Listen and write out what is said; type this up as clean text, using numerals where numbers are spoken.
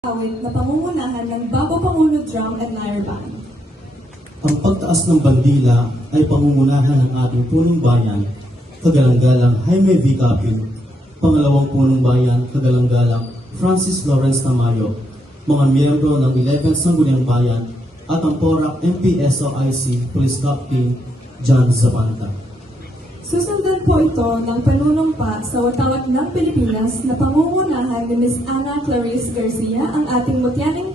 awit na pangungunahan ng Babo Pangulo Drum and Lyre Band. Ang pagtaas ng bandila ay pangungunahan ng ating punong bayan, kagalang-galang Jaime V. Gapin, pangalawang punong bayan, kagalang-galang Francis Lawrence Tamayo, mga miyembro ng 11th Sangguniang Bayan, at ang PORAC MPSOIC Police Captain John Zapanta. Susundan po ito ng panunumpa sa Watawat ng Pilipinas na pangungunahan ni Ms. Ana Clarice Garcia, ang ating mutyaning